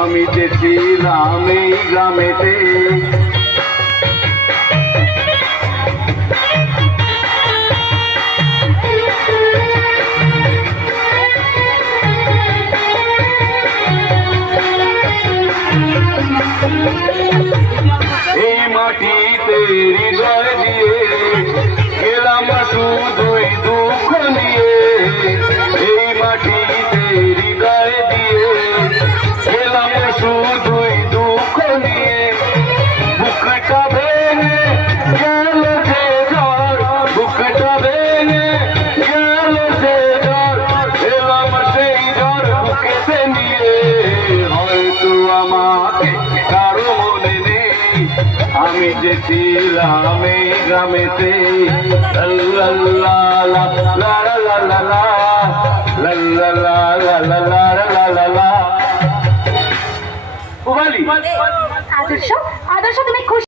আমি যে ছিলাম এই গ্রামেতে। এই মাটিতে হৃদয় দিয়ে গেলাম শুধুই দুঃখ নিয়ে। এই মাটিতে হৃদয় দিয়ে গেলাম শুধুই দুঃখ নিয়ে। বুকটা ভেঙে গেল যে ঝড়, বুকটা ভেঙে গেল যে ঝড়, এলাম সেই ঝড় বুকেতে নিয়ে। হয়তো আমাকে কারো মনে নেই, আমি যে ছিলাম এই গ্রামেতে। আদর্শ, আদর্শ তুমি খুশি?